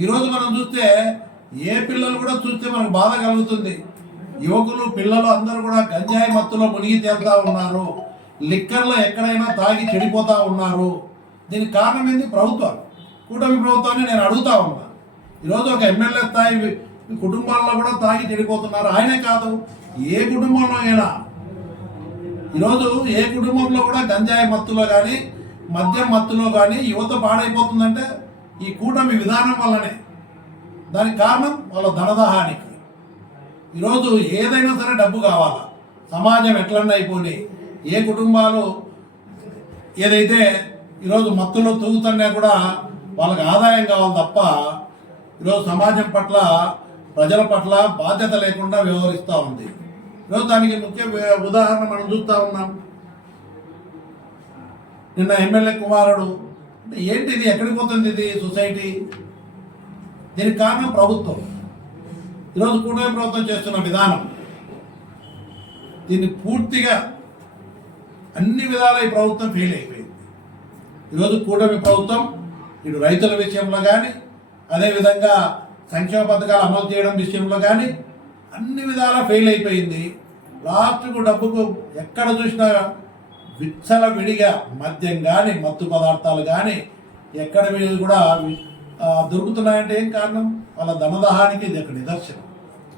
ఈరోజు మనం చూస్తే ఏ పిల్లలు కూడా చూస్తే మనకు బాధ కలుగుతుంది. యువకులు పిల్లలు అందరూ కూడా గంజాయి మత్తులో మునిగి తేలుతా ఉన్నారు. లిక్కర్లో ఎక్కడైనా తాగి చెడిపోతూ ఉన్నారు. దీనికి కారణం ఏంది? ప్రభుత్వం. కూటమి ప్రభుత్వాన్ని నేను అడుగుతా ఉన్నా. ఈరోజు ఒక ఎమ్మెల్యే స్థాయి కుటుంబాల్లో కూడా తాగి చెడిపోతున్నారు. ఆయనే కాదు ఏ కుటుంబంలో అయినా. ఈరోజు ఏ కుటుంబంలో కూడా గంజాయి మత్తులో కానీ మద్యం మత్తులో కానీ యువత పాడైపోతుందంటే ఈ కూటమి విధానం వల్లనే దానికి కారణం వాళ్ళ ధనదాహానికి. ఈరోజు ఏదైనా సరే డబ్బు కావాలా? సమాజం ఎట్లన్నా అయిపోయి ఏ కుటుంబాలు ఏదైతే ఈరోజు మత్తులో తూగుతున్నా కూడా వాళ్ళకి ఆదాయం కావాలి తప్ప ఈరోజు సమాజం పట్ల ప్రజల పట్ల బాధ్యత లేకుండా వ్యవహరిస్తూ ఉంది. ఈరోజు దానికి ముఖ్య ఉదాహరణ మనం చూస్తూ ఉన్నాం. నిన్న ఎమ్మెల్యే కుమారుడు ఏంటి ఇది ఎక్కడికి పోతుంది ఇది సొసైటీ? దీనికి కారణం ప్రభుత్వం. ఈరోజు కూటమి ప్రభుత్వం చేస్తున్న విధానం. దీన్ని పూర్తిగా అన్ని విధాల ఈ ప్రభుత్వం ఫెయిల్ అయిపోయింది. ఈరోజు కూటమి ప్రభుత్వం ఇటు రైతుల విషయంలో కానీ అదేవిధంగా సంక్షేమ పథకాలు అమలు చేయడం విషయంలో కానీ అన్ని విధాలా ఫెయిల్ అయిపోయింది. లాస్ట్కు డబ్బుకు ఎక్కడ చూసినా విచ్చల విడిగా మద్యం కానీ మత్తు పదార్థాలు కానీ ఎక్కడ మీద కూడా దొరుకుతున్నాయంటే ఏం కారణం? వాళ్ళ ధనదహానికి ఇది ఒక నిదర్శనం.